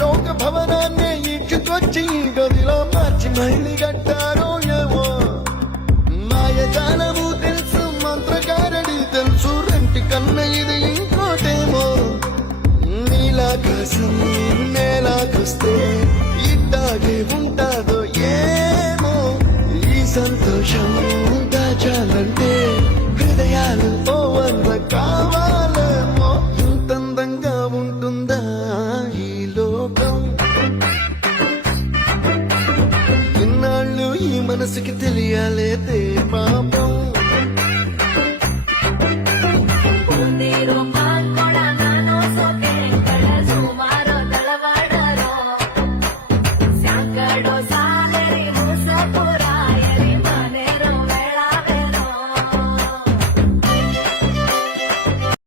లోక భవనాన్ని ఇచ్చుకొచ్చి గదిలో మార్చి మళ్ళీ కట్టారో ఏమో మాయజాలము తెలుసు మంత్రగారడి తెలుసు రెంటి కన్న ఇది ఇంకోటేమో నీలాకాశం నేలాకొస్తే ఇట్టాగే ఉంటాదో ఏమో ఈ సంతోషం దాచాలంటే హృదయాలు ఓ వంద కావాలేమో ఇంతందంగా ఉంటుందా ఈ లోకం ఇన్నాళ్ళు ఈ మనసుకి తెలియాలేదే పాపం Puro